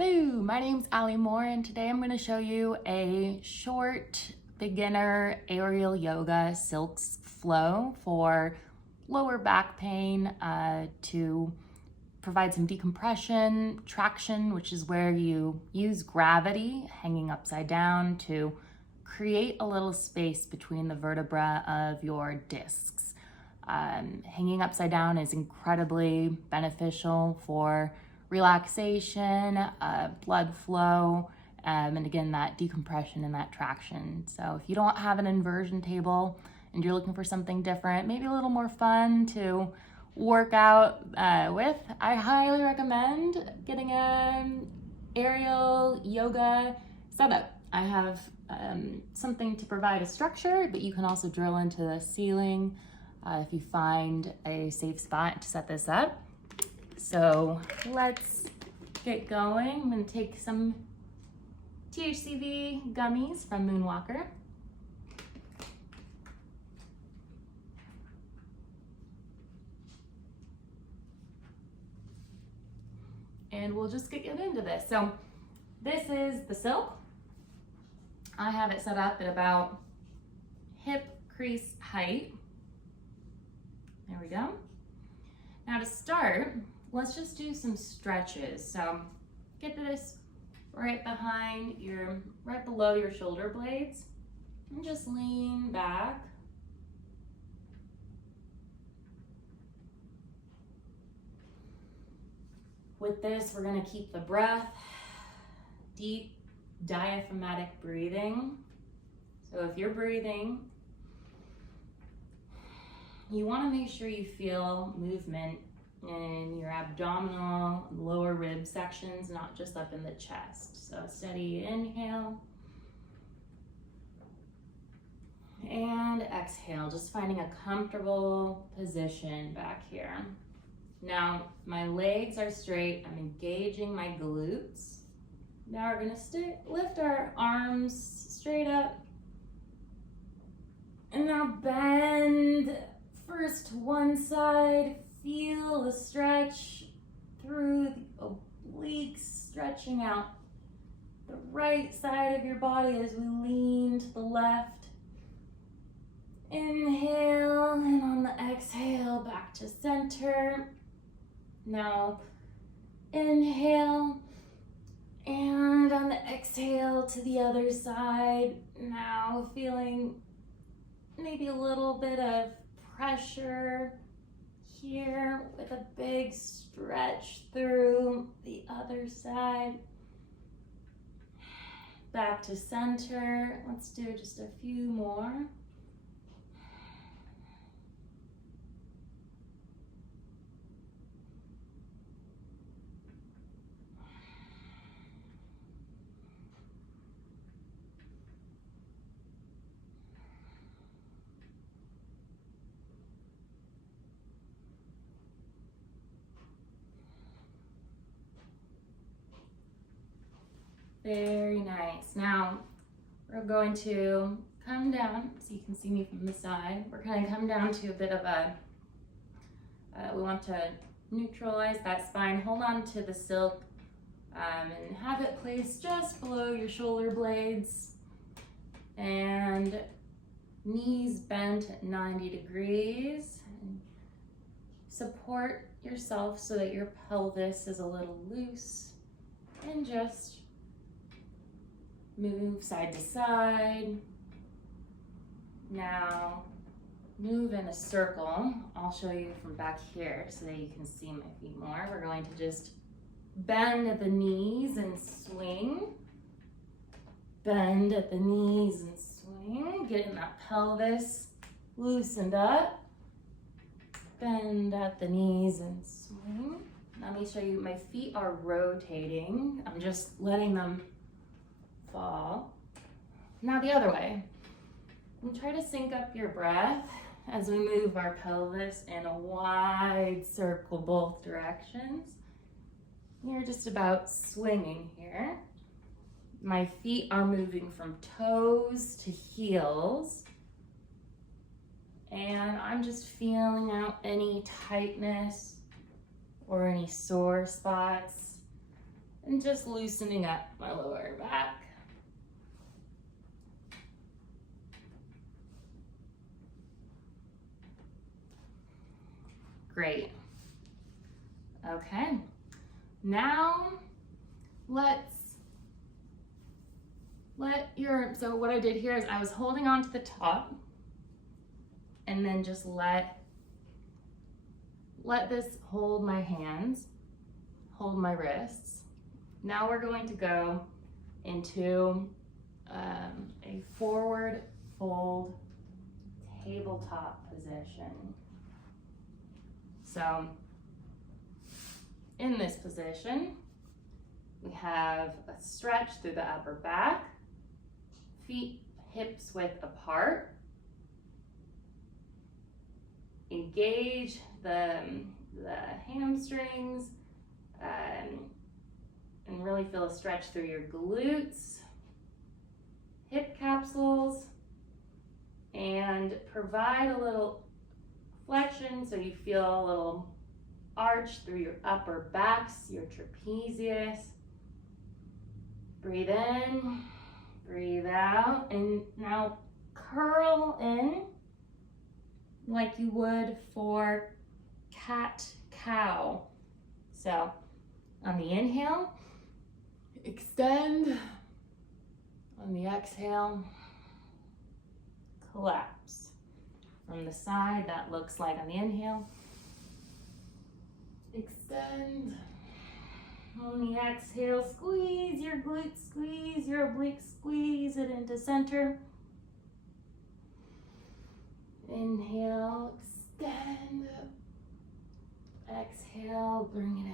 Hello, my name's Aly Moore and today I'm going to show you a short beginner aerial yoga silks flow for lower back pain to provide some decompression, traction, which is where you use gravity hanging upside down to create a little space between the vertebra of your discs. Hanging upside down is incredibly beneficial for relaxation, blood flow, and again, that decompression and that traction. So if you don't have an inversion table and you're looking for something different, maybe a little more fun to work out with, I highly recommend getting an aerial yoga setup. I have something to provide a structure, but you can also drill into the ceiling if you find a safe spot to set this up. So let's get going. I'm going to take some THCV gummies from Moonwalker. And we'll just get into this. So this is the silk. I have it set up at about hip crease height. There we go. Now to start, let's just do some stretches. So get this right below your shoulder blades and just lean back. With this, we're gonna keep the breath, deep diaphragmatic breathing. So if you're breathing, you wanna make sure you feel movement in your abdominal, lower rib sections, not just up in the chest. So steady inhale and exhale, just finding a comfortable position back here. Now, my legs are straight. I'm engaging my glutes. Now we're gonna lift our arms straight up. And now bend first to one side. Feel the stretch through the obliques, stretching out the right side of your body as we lean to the left. Inhale, and on the exhale, back to center. Now, inhale, and on the exhale to the other side. Now, feeling maybe a little bit of pressure here with a big stretch through the other side. Back to center. Let's do just a few more. Very nice. Now we're going to come down so you can see me from the side. We're going to come down to a bit of a, we want to neutralize that spine. Hold on to the silk and have it placed just below your shoulder blades and knees bent at 90 degrees. Support yourself so that your pelvis is a little loose and just move side to side. Now, move in a circle. I'll show you from back here so that you can see my feet more. We're going to just bend at the knees and swing. Bend at the knees and swing. Getting that pelvis loosened up. Bend at the knees and swing. Let me show you, my feet are rotating. I'm just letting them fall. Now the other way. And try to sync up your breath as we move our pelvis in a wide circle both directions. You're just about swinging here. My feet are moving from toes to heels. And I'm just feeling out any tightness or any sore spots and just loosening up my lower back. Great. Okay, now so what I did here is I was holding on to the top and then just let this hold my hands, hold my wrists. Now we're going to go into a forward fold tabletop position. So in this position, we have a stretch through the upper back, feet hips width apart. Engage the hamstrings and really feel a stretch through your glutes, hip capsules, and provide a little flexion so you feel a little arch through your upper backs, your trapezius. Breathe in, breathe out, and now curl in like you would for cat-cow. So on the inhale, extend. On the exhale, collapse. From the side, that looks like on the inhale, extend. On the exhale, squeeze your glutes, squeeze your obliques, squeeze it into center. Inhale, extend. Exhale, bring it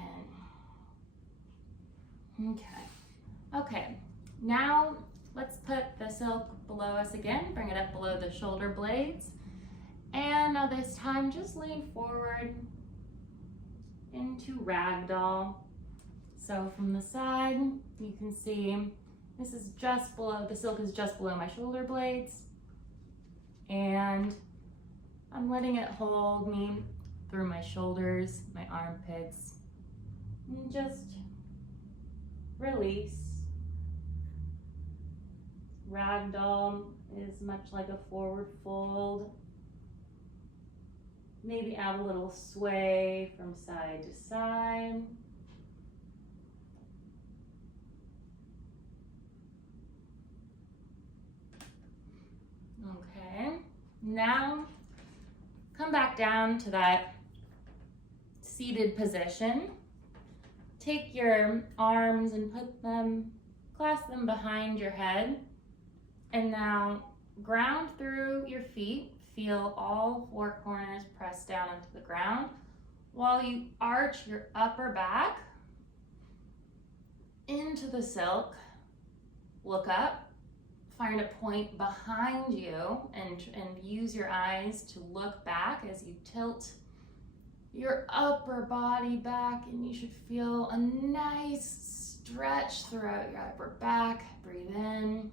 in. Okay, now let's put the silk below us again. Bring it up below the shoulder blades. And now this time, just lean forward into ragdoll. So from the side, you can see this is just below, the silk is just below my shoulder blades. And I'm letting it hold me through my shoulders, my armpits, and just release. Ragdoll is much like a forward fold. Maybe add a little sway from side to side. Okay, now come back down to that seated position. Take your arms and clasp them behind your head. And now ground through your feet. Feel all four corners press down into the ground while you arch your upper back into the silk. Look up, find a point behind you, and use your eyes to look back as you tilt your upper body back, and you should feel a nice stretch throughout your upper back. Breathe in.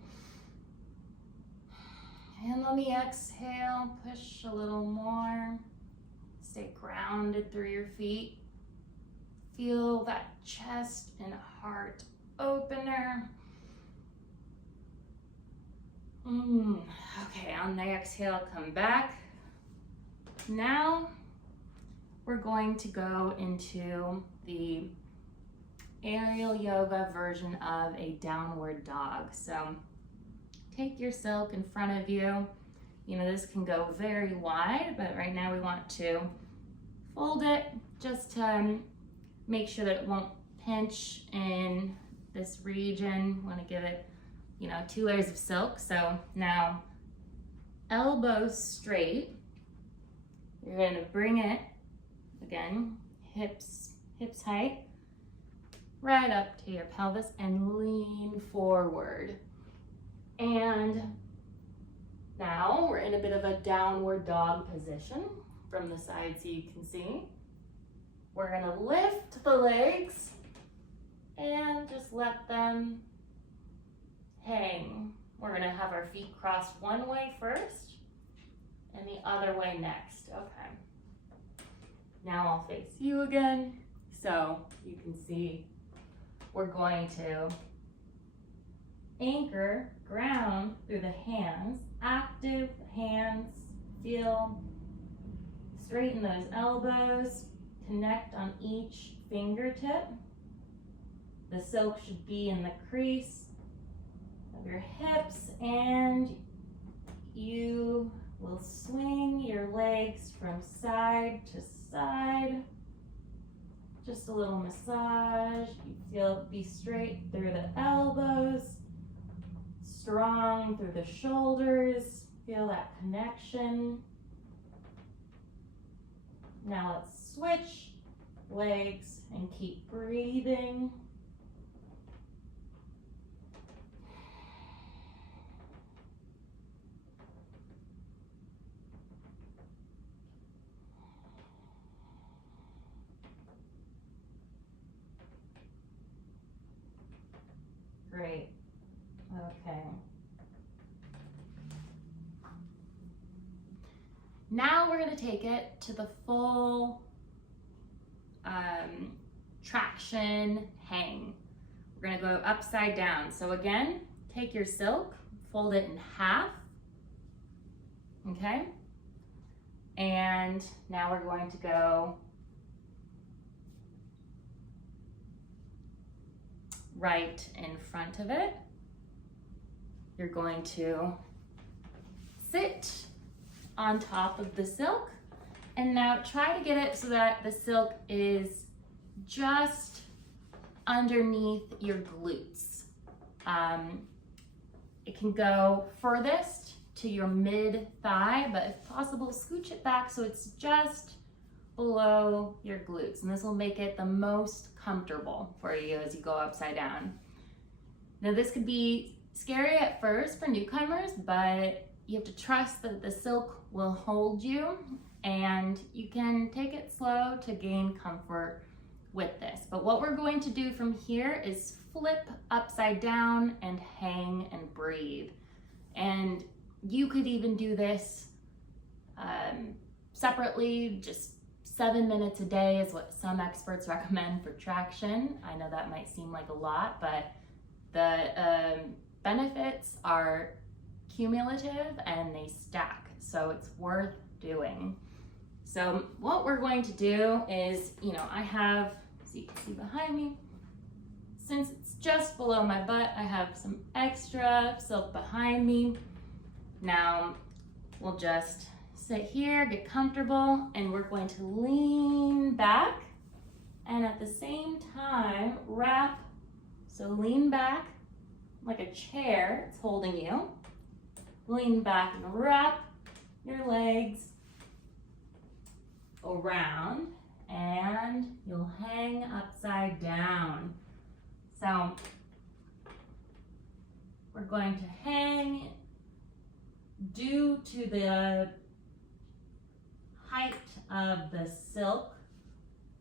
And on the exhale, push a little more. Stay grounded through your feet. Feel that chest and heart opener. Okay, on the exhale, come back. Now we're going to go into the aerial yoga version of a downward dog. So take your silk in front of you. You know, this can go very wide, but right now we want to fold it just to make sure that it won't pinch in this region. We want to give it, 2 layers of silk. So now elbows straight. You're going to bring it, again, hips height, right up to your pelvis and lean forward. And now we're in a bit of a downward dog position from the side so you can see. We're gonna lift the legs and just let them hang. We're gonna have our feet crossed one way first and the other way next. Okay. Now I'll face you again so you can see we're going to anchor, ground through the hands, active hands, feel, straighten those elbows, connect on each fingertip. The silk should be in the crease of your hips, and you will swing your legs from side to side. Just a little massage. You feel, be straight through the elbows, strong through the shoulders. Feel that connection. Now let's switch legs and keep breathing. Great. Okay. Now we're going to take it to the full traction hang. We're going to go upside down. So again, take your silk, fold it in half. Okay? And now we're going to go right in front of it. You're going to sit on top of the silk, and now try to get it so that the silk is just underneath your glutes. It can go furthest to your mid thigh, but if possible, scooch it back so it's just below your glutes, and this will make it the most comfortable for you as you go upside down. Now this could be scary at first for newcomers, but you have to trust that the silk will hold you, and you can take it slow to gain comfort with this. But what we're going to do from here is flip upside down and hang and breathe. And you could even do this separately. Just 7 minutes a day is what some experts recommend for traction. I know that might seem like a lot, but the benefits are cumulative and they stack, so it's worth doing. So what we're going to do is, I have, so you can see behind me, since it's just below my butt, I have some extra silk behind me. Now we'll just sit here, get comfortable, and we're going to lean back, and at the same time wrap. So lean back like a chair, it's holding you. Lean back and wrap your legs around, and you'll hang upside down. So we're going to hang due to the height of the silk.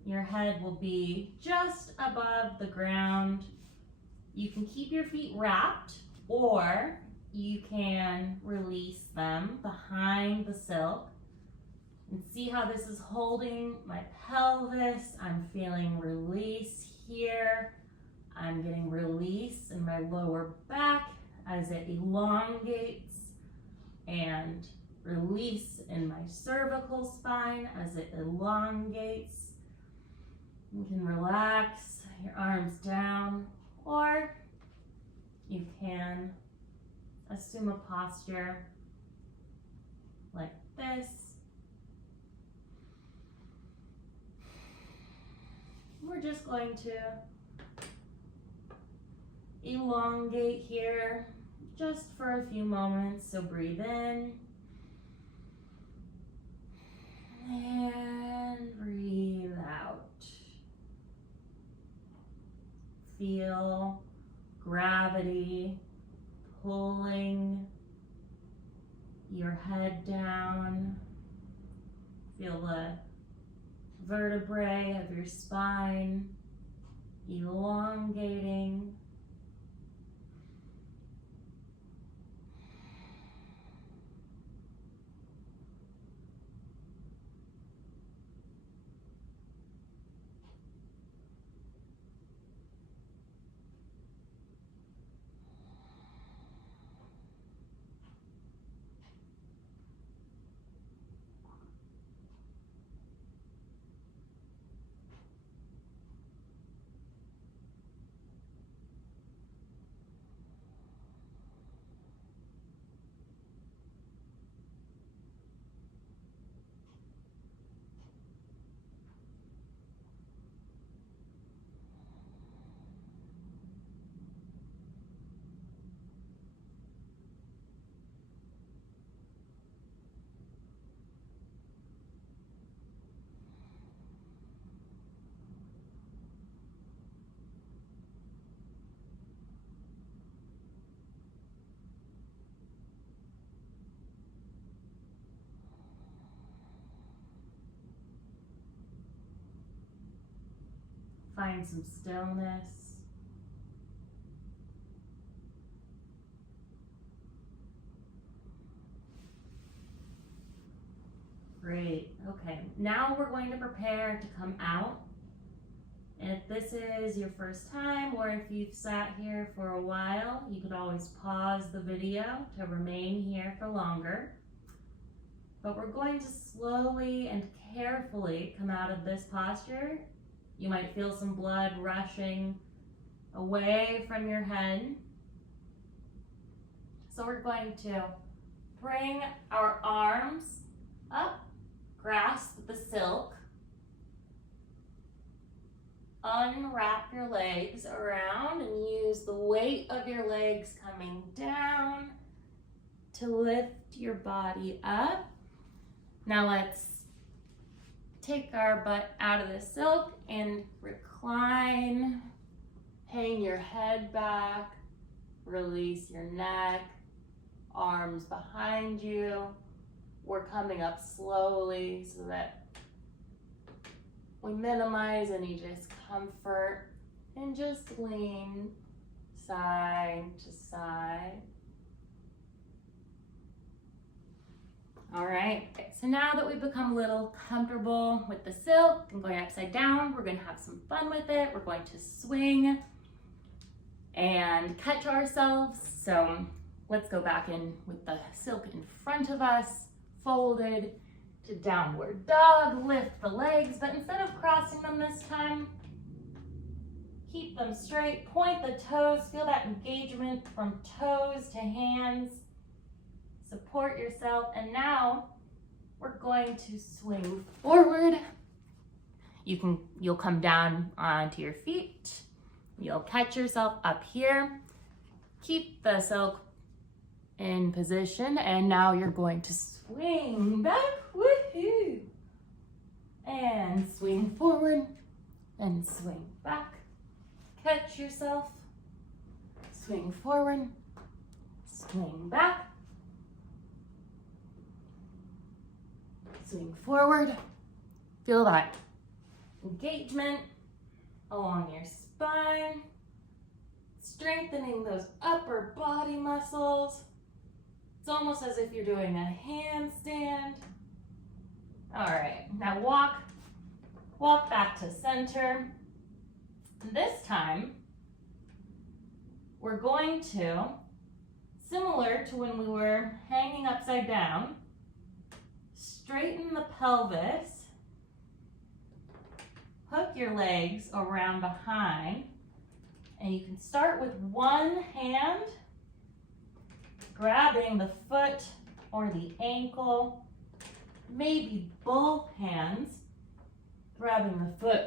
Your head will be just above the ground. You can keep your feet wrapped, or you can release them behind the silk. And see how this is holding my pelvis. I'm feeling release here. I'm getting release in my lower back as it elongates, and release in my cervical spine as it elongates. You can relax your arms down, or you can assume a posture like this. We're just going to elongate here just for a few moments. So breathe in and breathe out. Feel gravity pulling your head down. Feel the vertebrae of your spine elongating. find some stillness. Great, okay. Now we're going to prepare to come out. And if this is your first time, or if you've sat here for a while, you could always pause the video to remain here for longer. But we're going to slowly and carefully come out of this posture. You might feel some blood rushing away from your head. So we're going to bring our arms up, grasp the silk, unwrap your legs around and use the weight of your legs coming down to lift your body up. Now let's take our butt out of the silk and recline. Hang your head back, release your neck, arms behind you. We're coming up slowly so that we minimize any discomfort and just lean side to side. All right, so now that we've become a little comfortable with the silk and going upside down, we're gonna have some fun with it. We're going to swing and catch ourselves. So let's go back in with the silk in front of us, folded to downward dog. Lift the legs, but instead of crossing them this time, keep them straight, point the toes, feel that engagement from toes to hands. Support yourself, and now we're going to swing forward. You'll come down onto your feet. You'll catch yourself up here. Keep the silk in position, and now you're going to swing back, woohoo! And swing forward, and swing back. Catch yourself, swing forward, swing back, swing forward. Feel that engagement along your spine, strengthening those upper body muscles. It's almost as if you're doing a handstand. All right, now walk back to center. This time, we're going to, similar to when we were hanging upside down, straighten the pelvis, hook your legs around behind, and you can start with one hand, grabbing the foot or the ankle, maybe both hands, grabbing the foot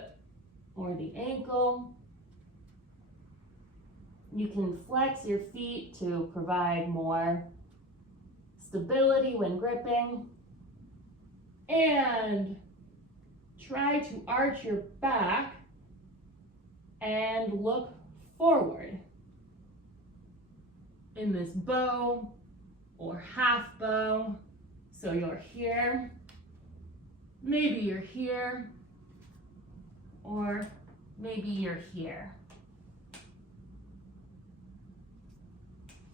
or the ankle. You can flex your feet to provide more stability when gripping. And try to arch your back and look forward in this bow or half bow. So you're here, maybe you're here, or maybe you're here,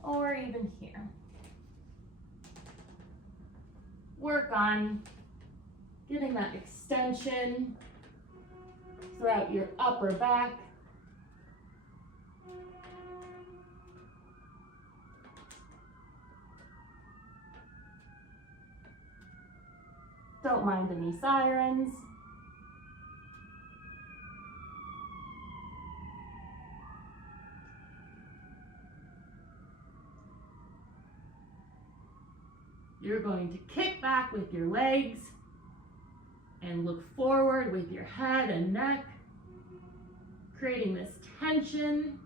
or even here. Work on getting that extension throughout your upper back. Don't mind any sirens. You're going to kick back with your legs and look forward with your head and neck, creating this tension.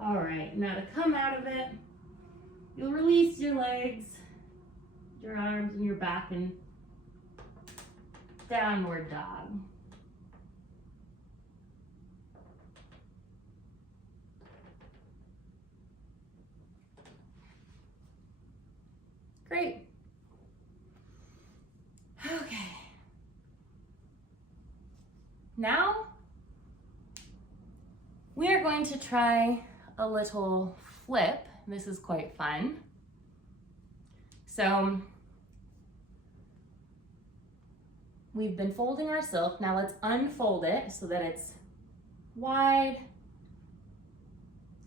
All right, now to come out of it, you'll release your legs, your arms and your back, and downward dog. Great. Okay. Now, we are going to try a little flip. This is quite fun. So, we've been folding our silk. Now let's unfold it so that it's wide,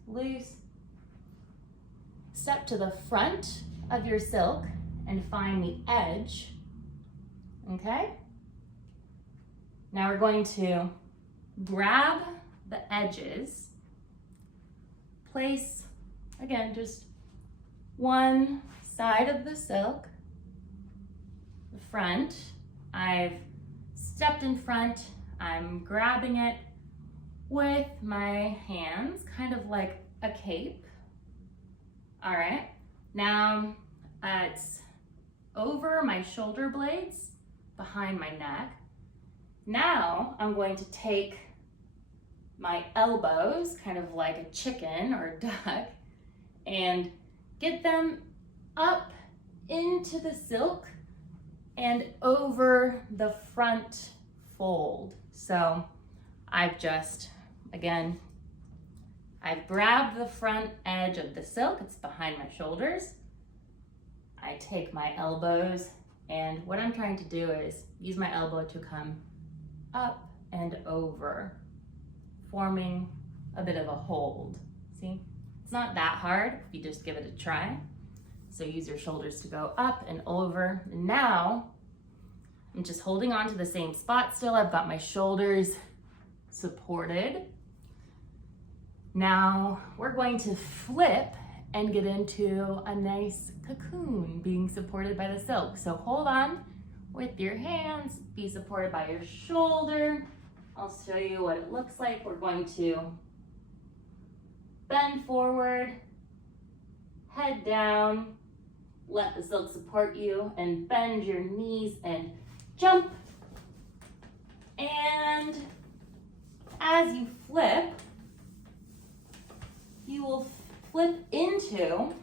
loose. Step to the front of your silk and find the edge, okay? Now we're going to grab the edges, place, again, just one side of the silk, the front. I've stepped in front, I'm grabbing it with my hands, kind of like a cape. All right, now it's over my shoulder blades, behind my neck. Now I'm going to take my elbows, kind of like a chicken or a duck, and get them up into the silk and over the front fold. So I've just, again, I've grabbed the front edge of the silk, it's behind my shoulders. I take my elbows, and what I'm trying to do is use my elbow to come up and over, forming a bit of a hold. See, it's not that hard if you just give it a try. So use your shoulders to go up and over. And now I'm just holding on to the same spot still. I've got my shoulders supported. Now we're going to flip and get into a nice cocoon being supported by the silk. So hold on with your hands, be supported by your shoulder. I'll show you what it looks like. We're going to bend forward, head down, let the silk support you, and bend your knees and jump. And as you flip, you will flip into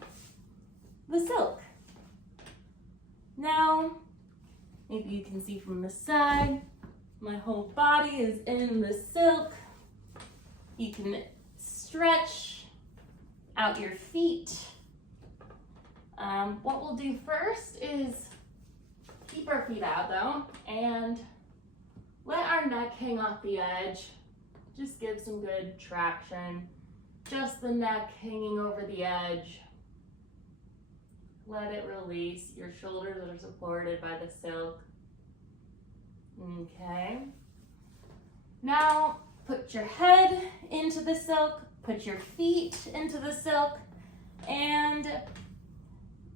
the silk. Now, maybe you can see from the side, my whole body is in the silk. You can stretch out your feet. What we'll do first is keep our feet out though, and let our neck hang off the edge. Just give some good traction. Just the neck hanging over the edge. Let it release. Your shoulders are supported by the silk. Okay. Now put your head into the silk, put your feet into the silk, and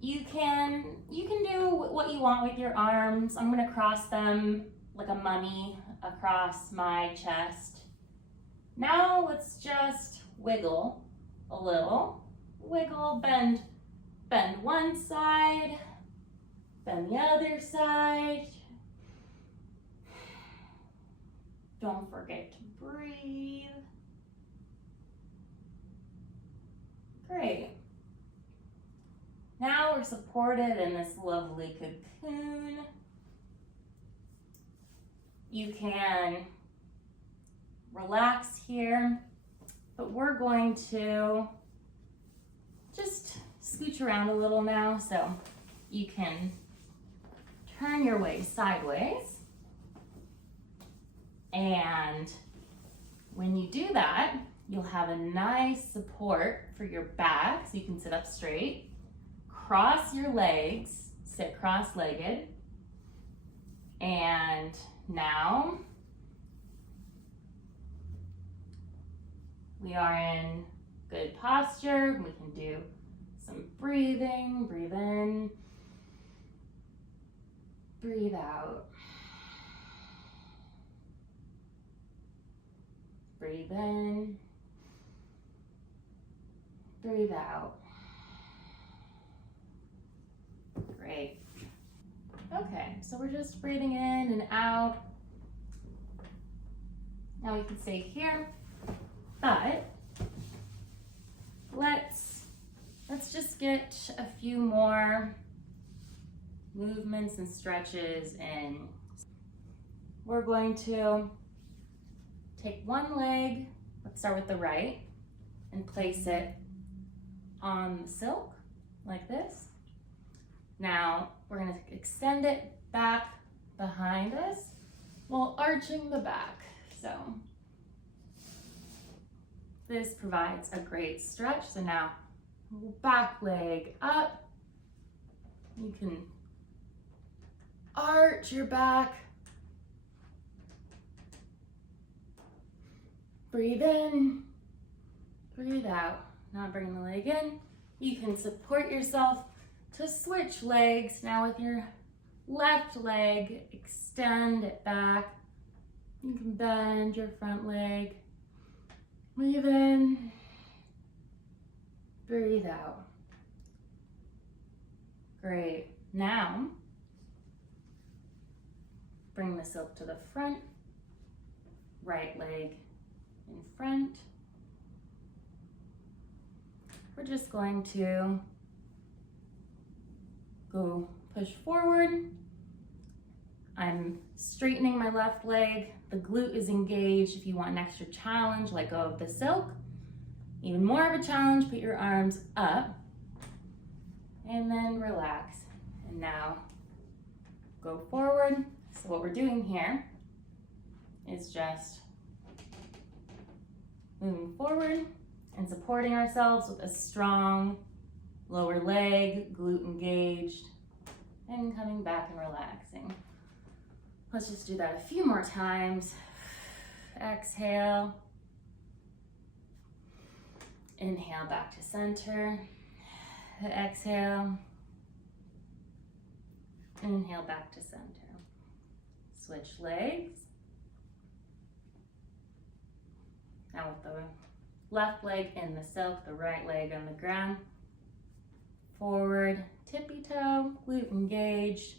you can do what you want with your arms. I'm gonna cross them like a mummy across my chest. Now let's just wiggle a little. Wiggle, bend one side, bend the other side. Don't forget to breathe. Great. Now we're supported in this lovely cocoon. You can relax here, but we're going to just scooch around a little now, so you can turn your way sideways. And when you do that, you'll have a nice support for your back, so you can sit up straight. Cross your legs, sit cross-legged. And now we are in good posture. We can do some breathing. Breathe in, breathe out. Breathe in, breathe out. Great. Okay, so we're just breathing in and out. Now we can stay here, but let's just get a few more movements and stretches in. We're going to take one leg, let's start with the right, and place it on the silk like this. Now we're going to extend it back behind us while arching the back. So this provides a great stretch. So now back leg up. You can arch your back. Breathe in, breathe out. Now bring the leg in. You can support yourself to switch legs. Now with your left leg, extend it back. You can bend your front leg. Breathe in, breathe out. Great. Now, bring the silk to the front. Right leg in front. We're just going to go push forward. I'm straightening my left leg. The glute is engaged. If you want an extra challenge, let go of the silk. Even more of a challenge, put your arms up and then relax. And now go forward. So what we're doing here is just moving forward and supporting ourselves with a strong lower leg, glute engaged, and coming back and relaxing. Let's just do that a few more times. Exhale. Inhale back to center. Exhale. Inhale back to center. Switch legs. Now with the left leg in the silk, the right leg on the ground. Forward, tippy toe, glute engaged.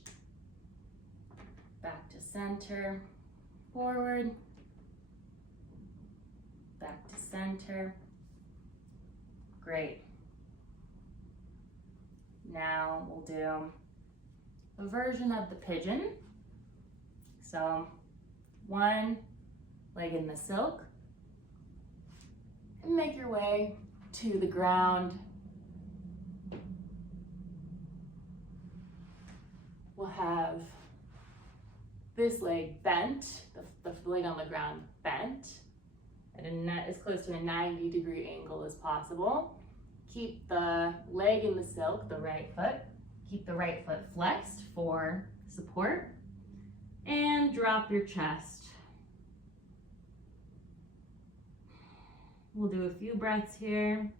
Back to center, forward, back to center. Great. Now we'll do a version of the pigeon. So one leg in the silk and make your way to the ground. We'll have this leg bent, the leg on the ground bent, at as close to a 90-degree angle as possible. Keep the leg in the silk, the right foot. Keep the right foot flexed for support. And drop your chest. We'll do a few breaths here.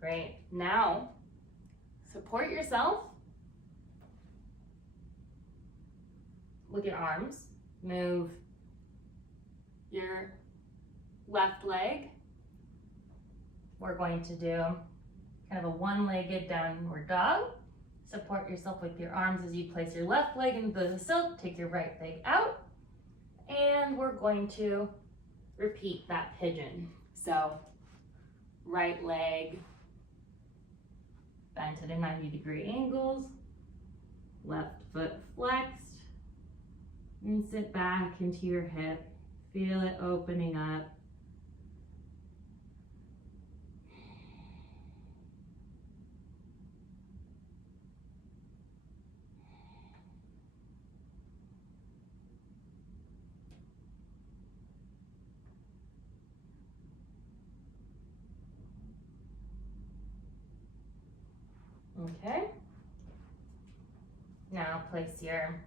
Great. Now, support yourself with your arms. Move your left leg. We're going to do kind of a one-legged downward dog. Support yourself with your arms as you place your left leg into the silk. Take your right leg out. And we're going to repeat that pigeon. So, right leg bent at a 90-degree angles, left foot flexed, and sit back into your hip. Feel it opening up. Okay. Now place your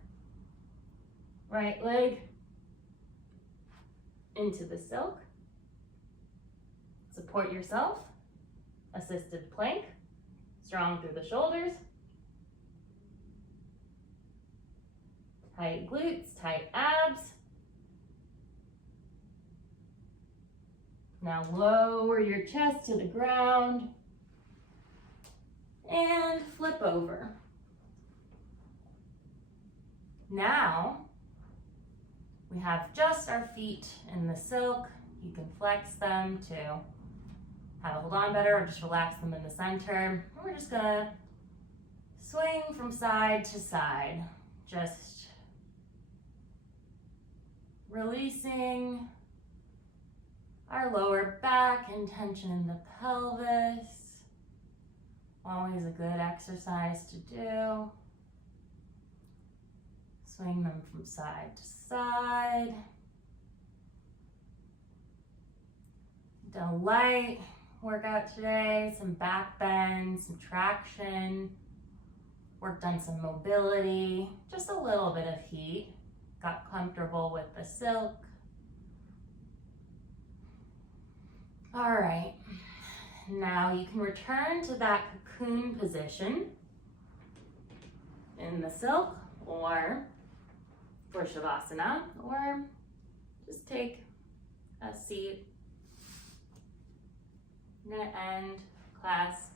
right leg into the silk. Support yourself. Assisted plank. Strong through the shoulders. Tight glutes, tight abs. Now lower your chest to the ground. And flip over. Now, We have just our feet in the silk. You can flex them to have it hold on better or just relax them in the center. And we're just gonna swing from side to side, just releasing our lower back and tension in the pelvis. Always a good exercise to do. Swing them from side to side. Done a light workout today, some back bends, some traction. Worked on some mobility, just a little bit of heat. Got comfortable with the silk. All right, now you can return to that cocoon position in the silk or for Shavasana, or just take a seat. I'm gonna end class.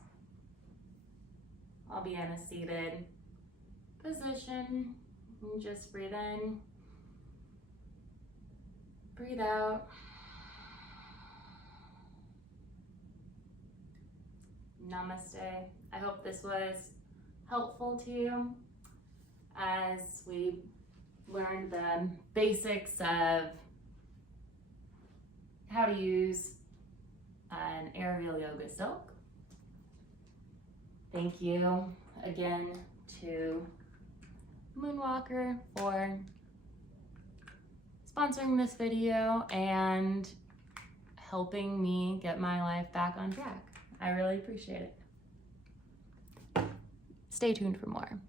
I'll be in a seated position and just breathe in, breathe out. Namaste. I hope this was helpful to you as we learned the basics of how to use an aerial yoga silk. Thank you again to Moonwalker for sponsoring this video and helping me get my life back on track. I really appreciate it. Stay tuned for more.